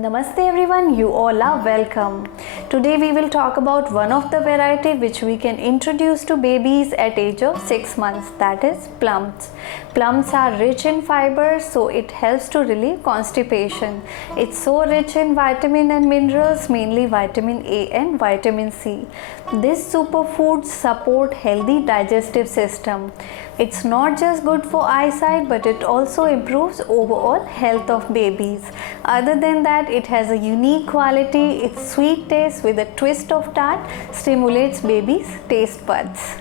Namaste everyone, you all are welcome. Today we will talk about one of the variety which we can introduce to babies at age of 6 months, that is plums. Plums are rich in fiber, so it helps to relieve constipation. It's so rich in vitamin and minerals, mainly vitamin A and vitamin C. These superfoods support healthy digestive system. It's not just good for eyesight, but it also improves overall health of babies. Other than that, it has a unique quality. Its sweet taste with a twist of tart stimulates babies' taste buds.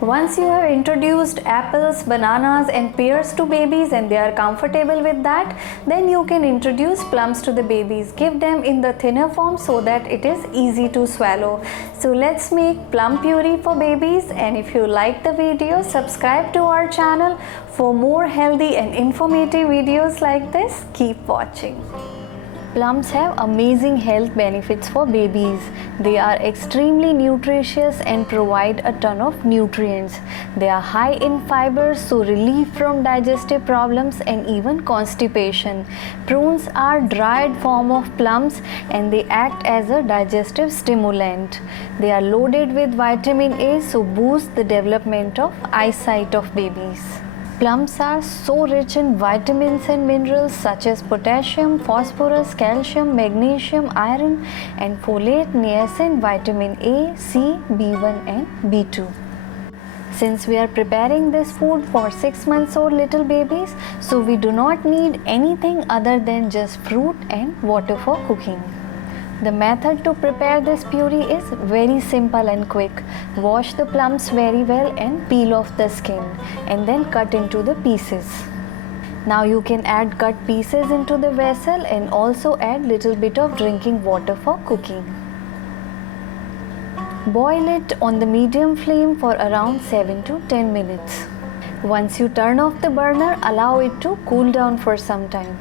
Once you have introduced apples, bananas and pears to babies and they are comfortable with that, then you can introduce plums to the babies. Give them in the thinner form so that it is easy to swallow. So let's make plum puree for babies, and if you like the video, subscribe to our channel for more healthy and informative videos like this. Keep watching. Plums have amazing health benefits for babies. They are extremely nutritious and provide a ton of nutrients. They are high in fiber, so relief from digestive problems and even constipation. Prunes are dried form of plums and they act as a digestive stimulant. They are loaded with vitamin A, so boost the development of eyesight of babies. Plums are so rich in vitamins and minerals such as potassium, phosphorus, calcium, magnesium, iron and folate, niacin, vitamin A, C, B1 and B2. Since we are preparing this food for 6 months old little babies, so we do not need anything other than just fruit and water for cooking. The method to prepare this puree is very simple and quick. Wash the plums very well and peel off the skin and then cut into the pieces. Now you can add cut pieces into the vessel and also add little bit of drinking water for cooking. Boil it on the medium flame for around 7 to 10 minutes. Once you turn off the burner, allow it to cool down for some time.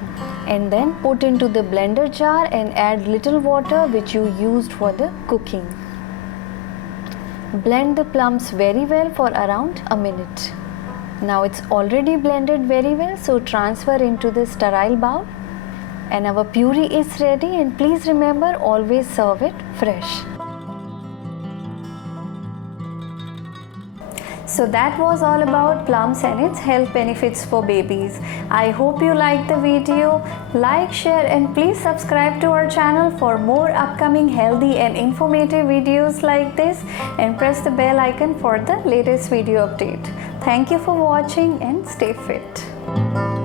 And then put into the blender jar and add little water which you used for the cooking. Blend the plums very well for around a minute. Now it's already blended very well, so transfer into the sterile bowl. And our puree is ready, and please remember, always serve it fresh. So that was all about plums and its health benefits for babies. I hope you liked the video. Like, share and please subscribe to our channel for more upcoming healthy and informative videos like this, and press the bell icon for the latest video update. Thank you for watching and stay fit.